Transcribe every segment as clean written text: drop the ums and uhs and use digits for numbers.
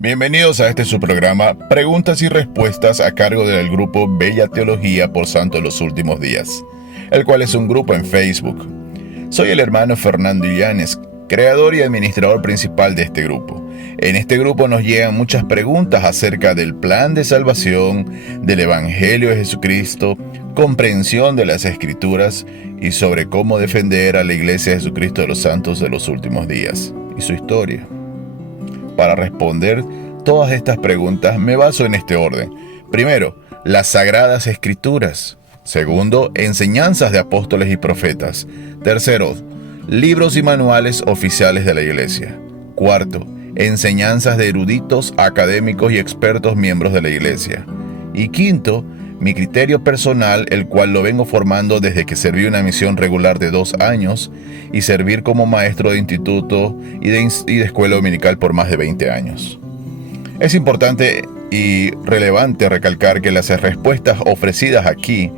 Bienvenidos a este su programa Preguntas y Respuestas a cargo del grupo Bella Teología por Santo de los Últimos Días, el cual es un grupo en Facebook. Soy el hermano Fernando Illanes, creador y administrador principal de este grupo. En este grupo nos llegan muchas preguntas acerca del plan de salvación, del Evangelio de Jesucristo, comprensión de las Escrituras y sobre cómo defender a la Iglesia de Jesucristo de los Santos de los Últimos Días y su historia. Para responder todas estas preguntas me baso en este orden. Primero, las Sagradas Escrituras. Segundo, enseñanzas de apóstoles y profetas. Tercero, libros y manuales oficiales de la Iglesia. Cuarto, enseñanzas de eruditos, académicos y expertos miembros de la Iglesia. Y quinto, mi criterio personal, el cual lo vengo formando desde que serví una misión regular de 2 años y servir como maestro de instituto y de escuela dominical por más de 20 años. Es importante y relevante recalcar que las respuestas ofrecidas aquí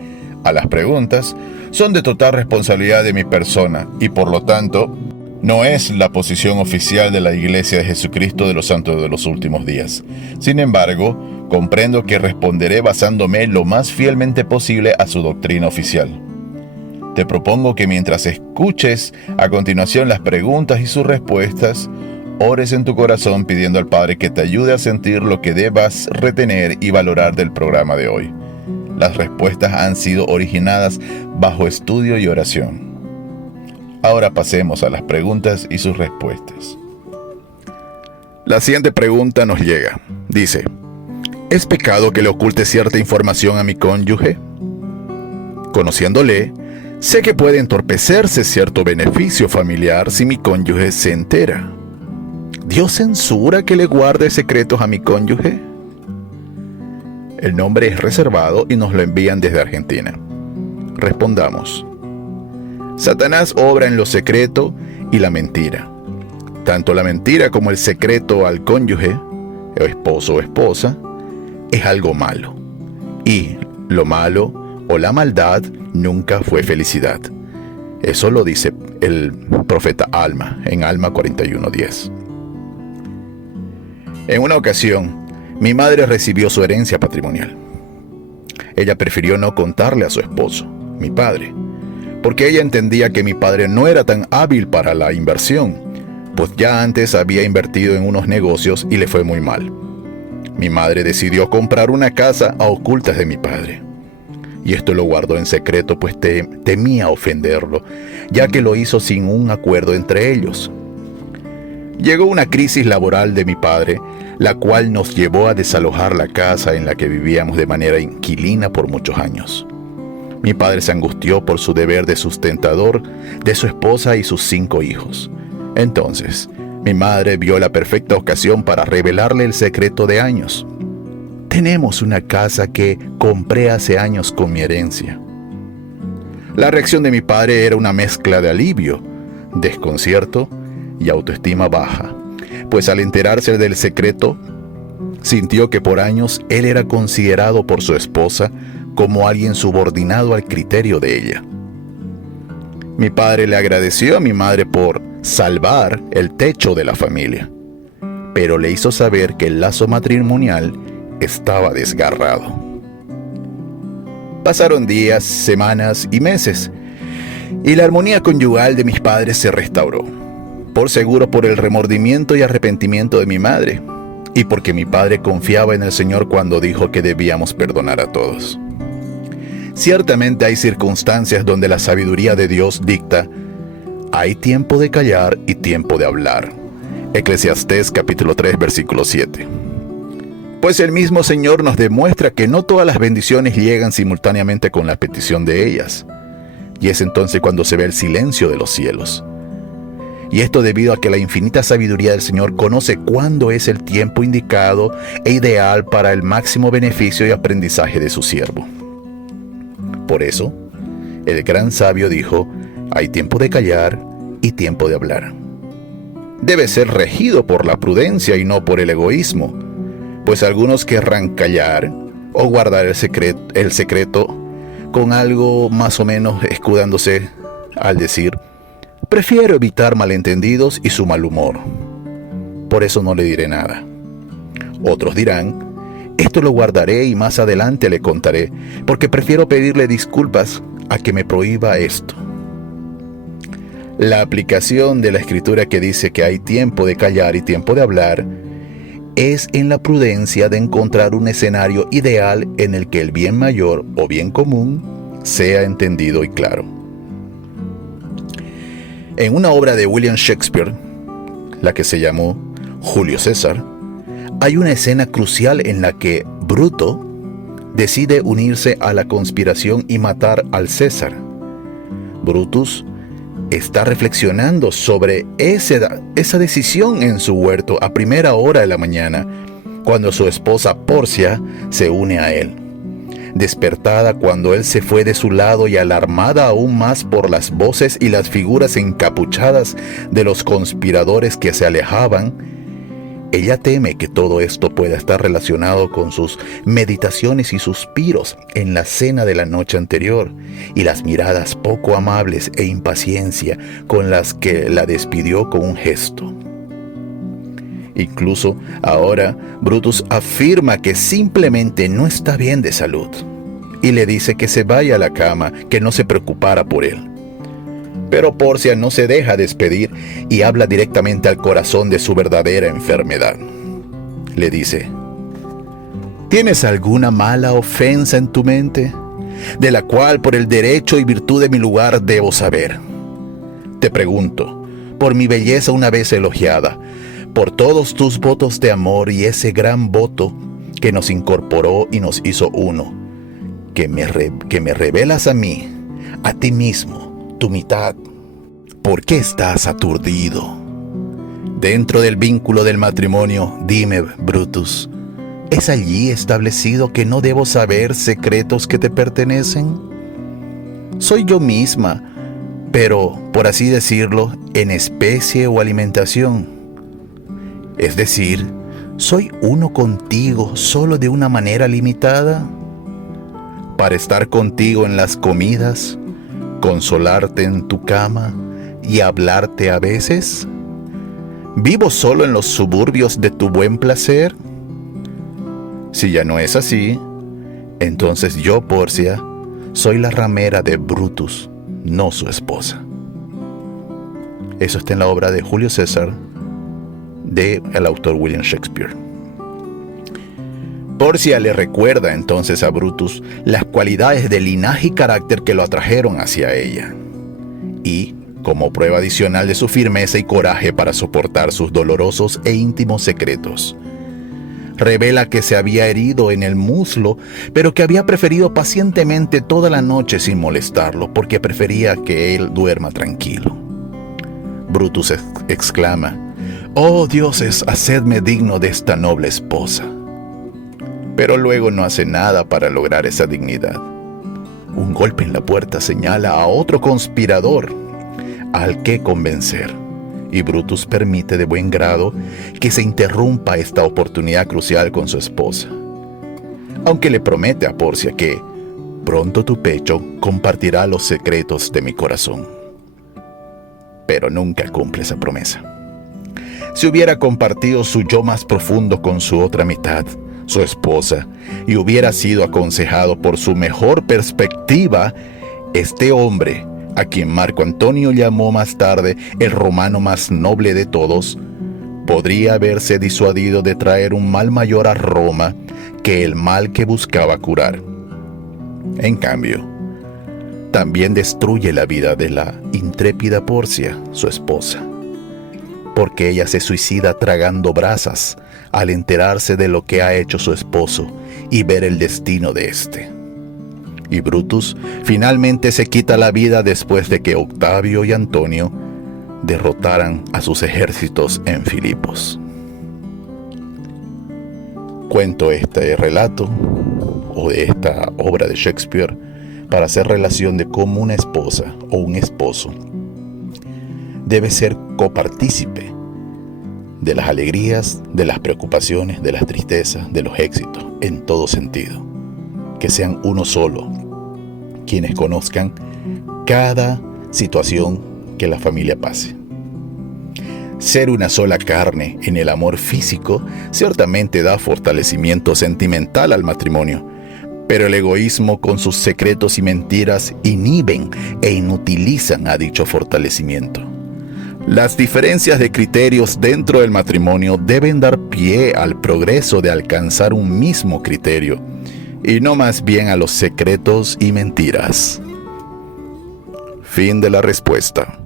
a las preguntas son de total responsabilidad de mi persona y por lo tanto no es la posición oficial de la Iglesia de Jesucristo de los Santos de los Últimos Días. Sin embargo, comprendo que responderé basándome lo más fielmente posible a su doctrina oficial. Te propongo que mientras escuches a continuación las preguntas y sus respuestas, ores en tu corazón pidiendo al Padre que te ayude a sentir lo que debas retener y valorar del programa de hoy. Las respuestas han sido originadas bajo estudio y oración. Ahora pasemos a las preguntas y sus respuestas. La siguiente pregunta nos llega. Dice: ¿es pecado que le oculte cierta información a mi cónyuge? Conociéndole, sé que puede entorpecerse cierto beneficio familiar si mi cónyuge se entera. ¿Dios censura que le guarde secretos a mi cónyuge? El nombre es reservado y nos lo envían desde Argentina. Respondamos. Satanás obra en lo secreto y la mentira. Tanto la mentira como el secreto al cónyuge, o esposo o esposa, es algo malo. Y lo malo o la maldad nunca fue felicidad. Eso lo dice el profeta Alma en Alma 41:10. En una ocasión, mi madre recibió su herencia patrimonial. Ella prefirió no contarle a su esposo, mi padre, porque ella entendía que mi padre no era tan hábil para la inversión, pues ya antes había invertido en unos negocios y le fue muy mal. Mi madre decidió comprar una casa a ocultas de mi padre. Y esto lo guardó en secreto, pues temía ofenderlo, ya que lo hizo sin un acuerdo entre ellos. Llegó una crisis laboral de mi padre, la cual nos llevó a desalojar la casa en la que vivíamos de manera inquilina por muchos años. Mi padre se angustió por su deber de sustentador de su esposa y sus 5 hijos. Entonces, mi madre vio la perfecta ocasión para revelarle el secreto de años. Tenemos una casa que compré hace años con mi herencia. La reacción de mi padre era una mezcla de alivio, desconcierto y autoestima baja, pues al enterarse del secreto, sintió que por años él era considerado por su esposa como alguien subordinado al criterio de ella. Mi padre le agradeció a mi madre por salvar el techo de la familia, pero le hizo saber que el lazo matrimonial estaba desgarrado. Pasaron días, semanas y meses, y la armonía conyugal de mis padres se restauró, por seguro por el remordimiento y arrepentimiento de mi madre, y porque mi padre confiaba en el Señor cuando dijo que debíamos perdonar a todos. Ciertamente hay circunstancias donde la sabiduría de Dios dicta: hay tiempo de callar y tiempo de hablar. Eclesiastés capítulo 3, versículo 7. Pues el mismo Señor nos demuestra que no todas las bendiciones llegan simultáneamente con la petición de ellas. Y es entonces cuando se ve el silencio de los cielos. Y esto debido a que la infinita sabiduría del Señor conoce cuándo es el tiempo indicado e ideal para el máximo beneficio y aprendizaje de su siervo. Por eso, el gran sabio dijo: hay tiempo de callar y tiempo de hablar. Debe ser regido por la prudencia y no por el egoísmo, pues algunos querrán callar o guardar el secreto con algo más o menos escudándose al decir: prefiero evitar malentendidos y su mal humor. Por eso no le diré nada. Otros dirán: esto lo guardaré y más adelante le contaré, porque prefiero pedirle disculpas a que me prohíba esto. La aplicación de la escritura que dice que hay tiempo de callar y tiempo de hablar es en la prudencia de encontrar un escenario ideal en el que el bien mayor o bien común sea entendido y claro. En una obra de William Shakespeare, la que se llamó Julio César, hay una escena crucial en la que Bruto decide unirse a la conspiración y matar al César. Brutus está reflexionando sobre esa decisión en su huerto a primera hora de la mañana, cuando su esposa Porcia se une a él. Despertada cuando él se fue de su lado y alarmada aún más por las voces y las figuras encapuchadas de los conspiradores que se alejaban, ella teme que todo esto pueda estar relacionado con sus meditaciones y suspiros en la cena de la noche anterior y las miradas poco amables e impaciencia con las que la despidió con un gesto. Incluso ahora, Brutus afirma que simplemente no está bien de salud y le dice que se vaya a la cama, que no se preocupara por él. Pero Porcia no se deja despedir y habla directamente al corazón de su verdadera enfermedad. Le dice: ¿tienes alguna mala ofensa en tu mente, de la cual por el derecho y virtud de mi lugar debo saber? Te pregunto, por mi belleza una vez elogiada, por todos tus votos de amor y ese gran voto que nos incorporó y nos hizo uno, que me revelas a mí, a ti mismo, tu mitad. ¿Por qué estás aturdido? Dentro del vínculo del matrimonio, dime, Brutus, ¿es allí establecido que no debo saber secretos que te pertenecen? Soy yo misma, pero, por así decirlo, en especie o alimentación. Es decir, ¿soy uno contigo solo de una manera limitada? Para estar contigo en las comidas, consolarte en tu cama y hablarte a veces. ¿Vivo solo en los suburbios de tu buen placer? Si ya no es así, entonces yo, Porcia, soy la ramera de Brutus, no su esposa. Eso está en la obra de Julio César, del autor William Shakespeare. Porcia le recuerda entonces a Brutus las cualidades de linaje y carácter que lo atrajeron hacia ella. Y, como prueba adicional de su firmeza y coraje para soportar sus dolorosos e íntimos secretos, revela que se había herido en el muslo, pero que había preferido pacientemente toda la noche sin molestarlo, porque prefería que él duerma tranquilo. Brutus exclama: «Oh dioses, hacedme digno de esta noble esposa». Pero luego no hace nada para lograr esa dignidad. Un golpe en la puerta señala a otro conspirador al que convencer, y Brutus permite de buen grado que se interrumpa esta oportunidad crucial con su esposa, aunque le promete a Porcia que pronto tu pecho compartirá los secretos de mi corazón. Pero nunca cumple esa promesa. Si hubiera compartido su yo más profundo con su otra mitad, su esposa, y hubiera sido aconsejado por su mejor perspectiva, este hombre, a quien Marco Antonio llamó más tarde el romano más noble de todos, podría haberse disuadido de traer un mal mayor a Roma que el mal que buscaba curar. En cambio, también destruye la vida de la intrépida Porcia, su esposa, porque ella se suicida tragando brasas al enterarse de lo que ha hecho su esposo y ver el destino de éste. Y Brutus finalmente se quita la vida después de que Octavio y Antonio derrotaran a sus ejércitos en Filipos. Cuento este relato o de esta obra de Shakespeare para hacer relación de cómo una esposa o un esposo debe ser copartícipe de las alegrías, de las preocupaciones, de las tristezas, de los éxitos, en todo sentido. Que sean uno solo, quienes conozcan cada situación que la familia pase. Ser una sola carne en el amor físico ciertamente da fortalecimiento sentimental al matrimonio, pero el egoísmo con sus secretos y mentiras inhiben e inutilizan a dicho fortalecimiento. Las diferencias de criterios dentro del matrimonio deben dar pie al progreso de alcanzar un mismo criterio, y no más bien a los secretos y mentiras. Fin de la respuesta.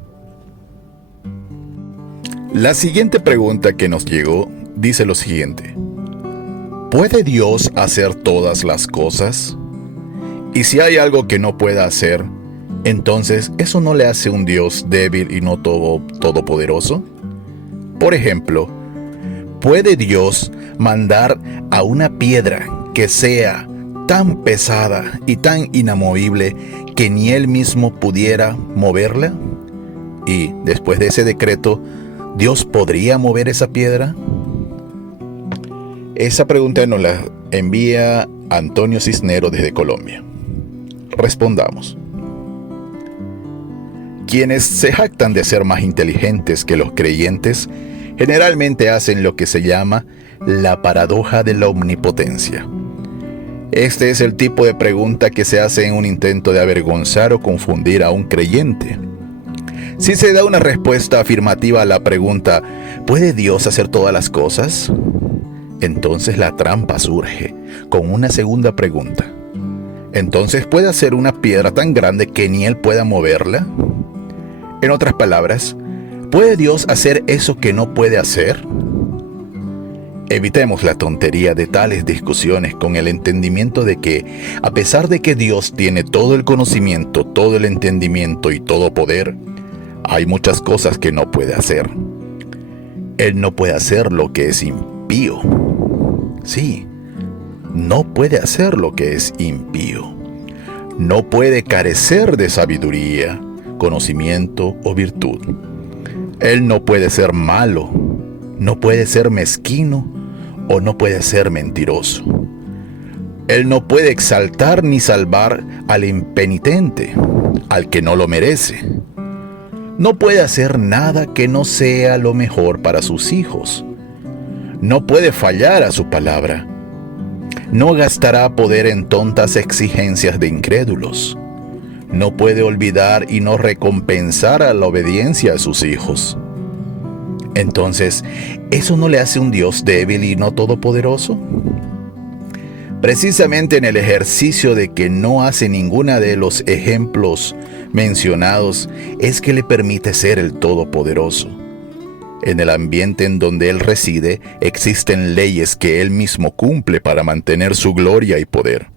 La siguiente pregunta que nos llegó dice lo siguiente: ¿puede Dios hacer todas las cosas? Y si hay algo que no pueda hacer, entonces ¿eso no le hace un Dios débil y no todopoderoso? Por ejemplo, ¿puede Dios mandar a una piedra que sea tan pesada y tan inamovible que ni Él mismo pudiera moverla? Y después de ese decreto, ¿Dios podría mover esa piedra? Esa pregunta nos la envía Antonio Cisnero desde Colombia. Respondamos. Quienes se jactan de ser más inteligentes que los creyentes generalmente hacen lo que se llama la paradoja de la omnipotencia. Este es el tipo de pregunta que se hace en un intento de avergonzar o confundir a un creyente. Si se da una respuesta afirmativa a la pregunta ¿puede Dios hacer todas las cosas?, entonces la trampa surge con una segunda pregunta. ¿Entonces puede hacer una piedra tan grande que ni Él pueda moverla? En otras palabras, ¿puede Dios hacer eso que no puede hacer? Evitemos la tontería de tales discusiones con el entendimiento de que, a pesar de que Dios tiene todo el conocimiento, todo el entendimiento y todo poder, hay muchas cosas que no puede hacer. Él no puede hacer lo que es impío. Sí, no puede hacer lo que es impío. No puede carecer de sabiduría, conocimiento o virtud. Él no puede ser malo, no puede ser mezquino o no puede ser mentiroso. Él no puede exaltar ni salvar al impenitente, al que no lo merece. No puede hacer nada que no sea lo mejor para sus hijos. No puede fallar a su palabra. No gastará poder en tontas exigencias de incrédulos. No puede olvidar y no recompensar a la obediencia a sus hijos. Entonces, ¿eso no le hace un Dios débil y no todopoderoso? Precisamente en el ejercicio de que no hace ninguna de los ejemplos mencionados es que le permite ser el Todopoderoso. En el ambiente en donde Él reside existen leyes que Él mismo cumple para mantener su gloria y poder.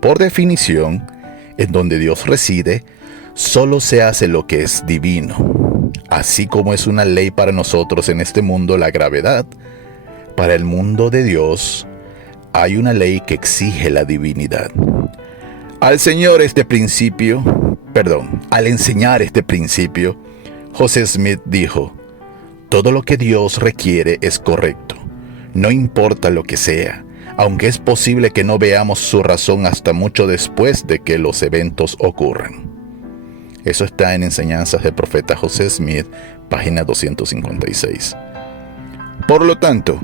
Por definición, en donde Dios reside, solo se hace lo que es divino. Así como es una ley para nosotros en este mundo la gravedad, para el mundo de Dios hay una ley que exige la divinidad. Al enseñar este principio, José Smith dijo: todo lo que Dios requiere es correcto, no importa lo que sea, aunque es posible que no veamos su razón hasta mucho después de que los eventos ocurran. Eso está en Enseñanzas del Profeta José Smith, página 256. Por lo tanto,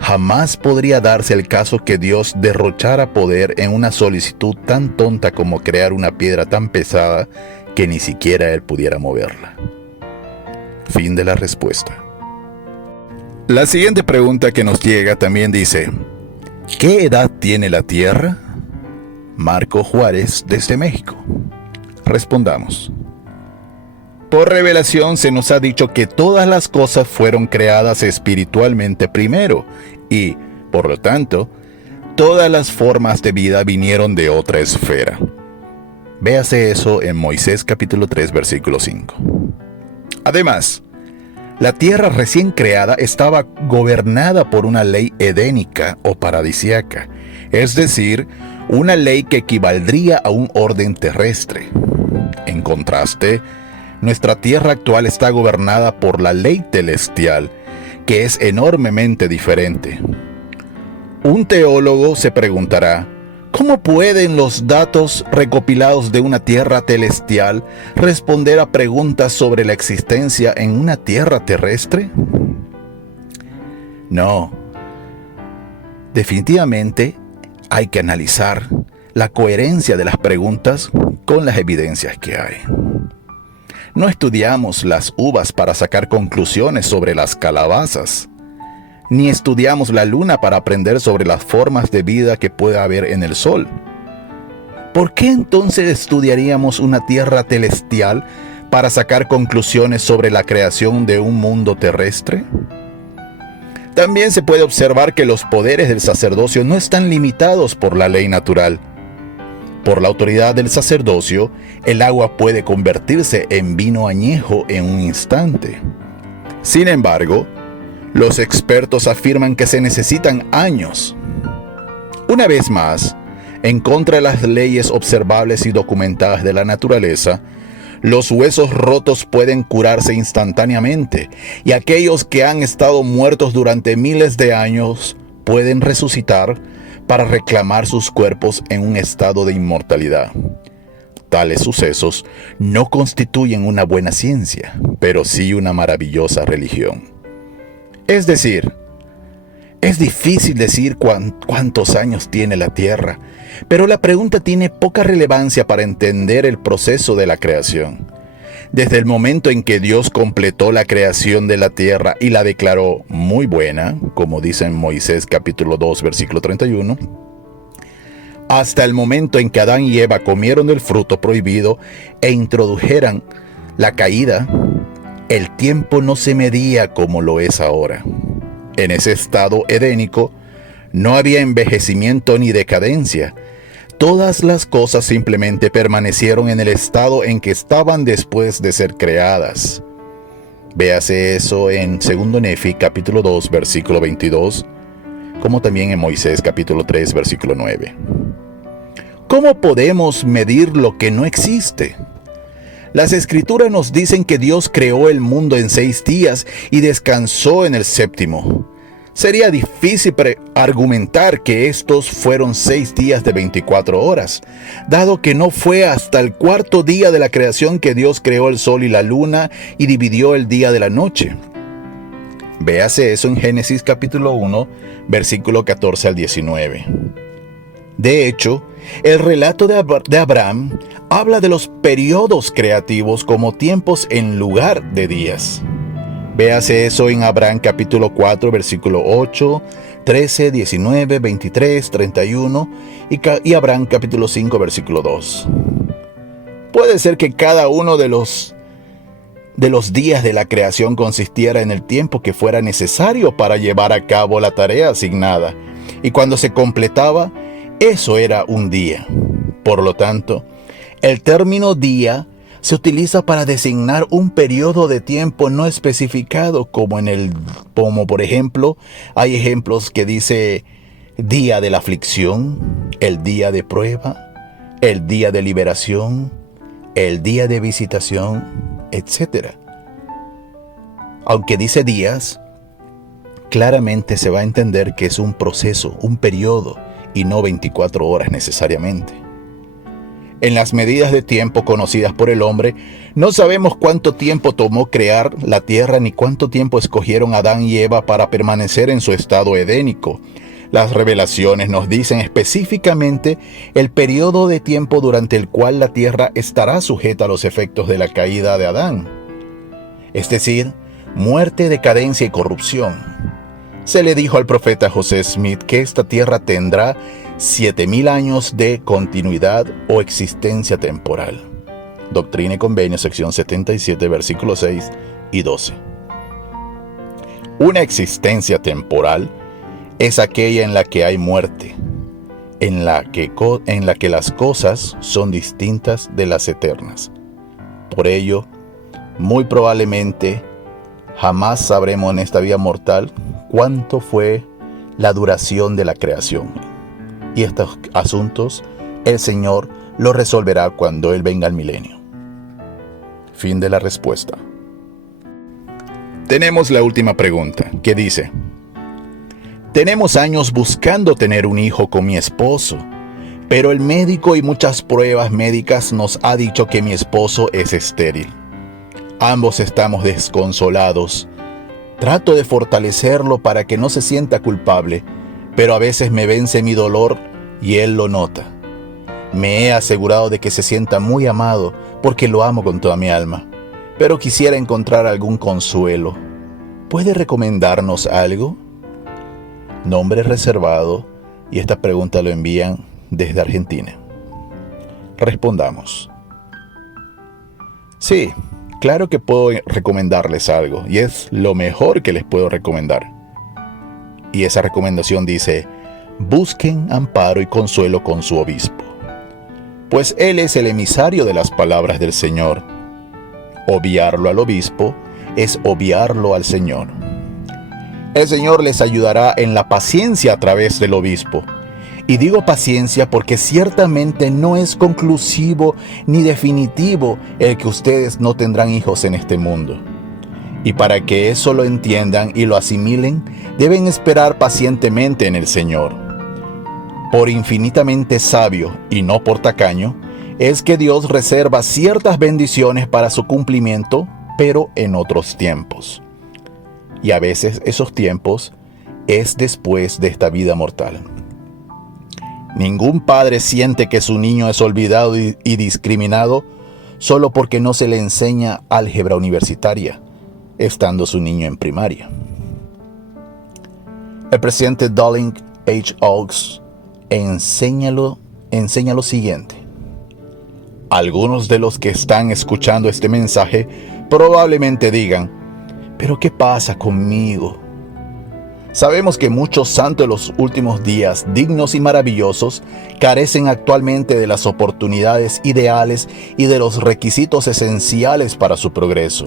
jamás podría darse el caso que Dios derrochara poder en una solicitud tan tonta como crear una piedra tan pesada que ni siquiera Él pudiera moverla. Fin de la respuesta. La siguiente pregunta que nos llega también dice: ¿qué edad tiene la Tierra? Marco Juárez desde México. Respondamos. Por revelación se nos ha dicho que todas las cosas fueron creadas espiritualmente primero y, por lo tanto, todas las formas de vida vinieron de otra esfera. Véase eso en Moisés capítulo 3, versículo 5. Además, la tierra recién creada estaba gobernada por una ley edénica o paradisíaca, es decir, una ley que equivaldría a un orden terrestre. En contraste, nuestra tierra actual está gobernada por la ley celestial, que es enormemente diferente. Un teólogo se preguntará, ¿Cómo pueden los datos recopilados de una tierra celestial responder a preguntas sobre la existencia en una tierra terrestre? No. Definitivamente hay que analizar la coherencia de las preguntas con las evidencias que hay. No estudiamos las uvas para sacar conclusiones sobre las calabazas, ni estudiamos la luna para aprender sobre las formas de vida que puede haber en el sol. ¿Por qué entonces estudiaríamos una tierra celestial para sacar conclusiones sobre la creación de un mundo terrestre? También se puede observar que los poderes del sacerdocio no están limitados por la ley natural. Por la autoridad del sacerdocio, el agua puede convertirse en vino añejo en un instante. Sin embargo, los expertos afirman que se necesitan años. Una vez más, en contra de las leyes observables y documentadas de la naturaleza, los huesos rotos pueden curarse instantáneamente, y aquellos que han estado muertos durante miles de años pueden resucitar para reclamar sus cuerpos en un estado de inmortalidad. Tales sucesos no constituyen una buena ciencia, pero sí una maravillosa religión. Es decir, es difícil decir cuántos años tiene la Tierra, pero la pregunta tiene poca relevancia para entender el proceso de la creación. Desde el momento en que Dios completó la creación de la Tierra y la declaró muy buena, como dice en Moisés capítulo 2, versículo 31, hasta el momento en que Adán y Eva comieron del fruto prohibido e introdujeran la caída, el tiempo no se medía como lo es ahora. En ese estado edénico no había envejecimiento ni decadencia. Todas las cosas simplemente permanecieron en el estado en que estaban después de ser creadas. Véase eso en 2 Nefi capítulo 2 versículo 22, como también en Moisés capítulo 3 versículo 9. ¿Cómo podemos medir lo que no existe? Las Escrituras nos dicen que Dios creó el mundo en 6 días y descansó en el séptimo. Sería difícil argumentar que estos fueron 6 días de 24 horas, dado que no fue hasta el 4º día de la creación que Dios creó el sol y la luna y dividió el día de la noche. Véase eso en Génesis capítulo 1, versículo 14 al 19. De hecho, el relato de Abraham habla de los periodos creativos como tiempos en lugar de días. Véase eso en Abraham capítulo 4, versículo 8, 13, 19, 23, 31 y Abraham capítulo 5, versículo 2. Puede ser que cada uno de los días de la creación consistiera en el tiempo que fuera necesario para llevar a cabo la tarea asignada, y cuando se completaba, eso era un día. Por lo tanto, el término día se utiliza para designar un periodo de tiempo no especificado, como por ejemplo, hay ejemplos que dice día de la aflicción, el día de prueba, el día de liberación, el día de visitación, etc. Aunque dice días, claramente se va a entender que es un proceso, un periodo, y no 24 horas necesariamente. En las medidas de tiempo conocidas por el hombre, no sabemos cuánto tiempo tomó crear la tierra ni cuánto tiempo escogieron Adán y Eva para permanecer en su estado edénico. Las revelaciones nos dicen específicamente el periodo de tiempo durante el cual la tierra estará sujeta a los efectos de la caída de Adán, es decir, muerte, decadencia y corrupción. Se le dijo al profeta José Smith que esta tierra tendrá 7,000 años de continuidad o existencia temporal. Doctrina y Convenio, sección 77, versículos 6 y 12. Una existencia temporal es aquella en la que hay muerte, en la que las cosas son distintas de las eternas. Por ello, muy probablemente jamás sabremos en esta vida mortal cuánto fue la duración de la creación. Y estos asuntos el Señor los resolverá cuando Él venga al milenio. Fin de la respuesta. Tenemos la última pregunta, que dice: tenemos años buscando tener un hijo con mi esposo, Pero el médico y muchas pruebas médicas nos ha dicho que mi esposo es estéril. Ambos estamos desconsolados. Trato de fortalecerlo para que no se sienta culpable, pero a veces me vence mi dolor y él lo nota. Me he asegurado de que se sienta muy amado porque lo amo con toda mi alma, pero quisiera encontrar algún consuelo. ¿Puede recomendarnos algo? Nombre reservado, y esta pregunta lo envían desde Argentina. Respondamos. Sí, claro que puedo recomendarles algo, y es lo mejor que les puedo recomendar. Y esa recomendación dice: busquen amparo y consuelo con su obispo, pues él es el emisario de las palabras del Señor. Obviarlo al obispo es obviarlo al Señor. El Señor les ayudará en la paciencia a través del obispo. Y digo paciencia porque ciertamente no es conclusivo ni definitivo el que ustedes no tendrán hijos en este mundo. Y para que eso lo entiendan y lo asimilen, deben esperar pacientemente en el Señor. Por infinitamente sabio y no por tacaño, es que Dios reserva ciertas bendiciones para su cumplimiento, pero en otros tiempos. Y a veces esos tiempos es después de esta vida mortal. Ningún padre siente que su niño es olvidado y discriminado solo porque no se le enseña álgebra universitaria, estando su niño en primaria. El presidente Dowling H. Oaks enseña lo siguiente. Algunos de los que están escuchando este mensaje probablemente digan: ¿pero qué pasa conmigo? Sabemos que muchos santos de los últimos días, dignos y maravillosos, carecen actualmente de las oportunidades ideales y de los requisitos esenciales para su progreso.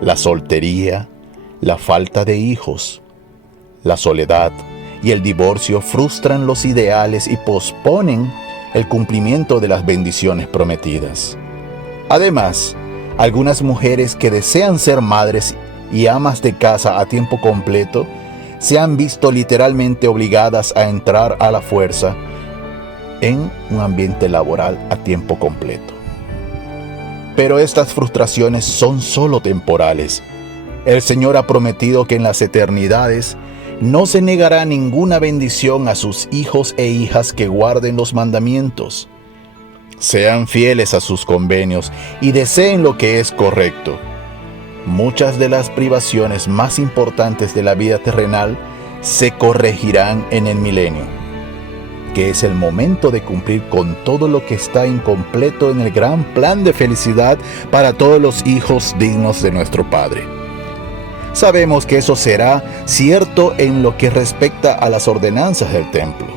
La soltería, la falta de hijos, la soledad y el divorcio frustran los ideales y posponen el cumplimiento de las bendiciones prometidas. Además, algunas mujeres que desean ser madres y amas de casa a tiempo completo se han visto literalmente obligadas a entrar a la fuerza en un ambiente laboral a tiempo completo. Pero estas frustraciones son solo temporales. El Señor ha prometido que en las eternidades no se negará ninguna bendición a sus hijos e hijas que guarden los mandamientos. Sean fieles a sus convenios y deseen lo que es correcto. Muchas de las privaciones más importantes de la vida terrenal se corregirán en el milenio, que es el momento de cumplir con todo lo que está incompleto en el gran plan de felicidad para todos los hijos dignos de nuestro Padre. Sabemos que eso será cierto en lo que respecta a las ordenanzas del templo.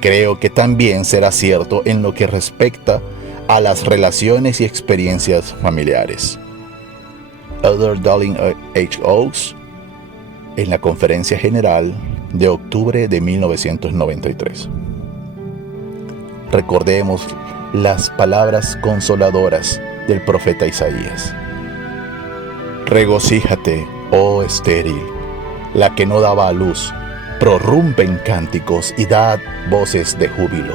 Creo que también será cierto en lo que respecta a las relaciones y experiencias familiares. Elder Dowling H. Oaks, en la Conferencia General de octubre de 1993. Recordemos las palabras consoladoras del profeta Isaías. Regocíjate, oh estéril, la que no daba a luz, prorrumpe en cánticos y dad voces de júbilo.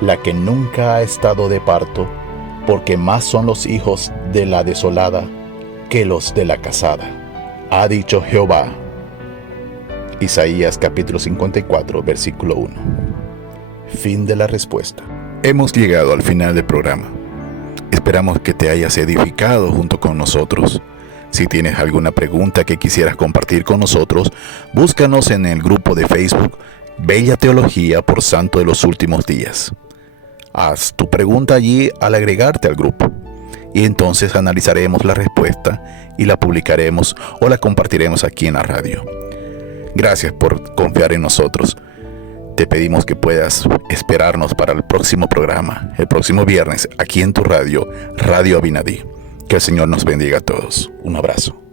La que nunca ha estado de parto, porque más son los hijos de la desolada que los de la casada, ha dicho Jehová. Isaías capítulo 54, versículo 1. Fin de la respuesta. Hemos llegado al final del programa. Esperamos que te hayas edificado junto con nosotros. Si tienes alguna pregunta que quisieras compartir con nosotros, búscanos en el grupo de Facebook Bella Teología por Santo de los Últimos Días. Haz tu pregunta allí al agregarte al grupo, y entonces analizaremos la respuesta y la publicaremos o la compartiremos aquí en la radio. Gracias por confiar en nosotros. Te pedimos que puedas esperarnos para el próximo programa, el próximo viernes, aquí en tu radio, Radio Abinadí. Que el Señor nos bendiga a todos. Un abrazo.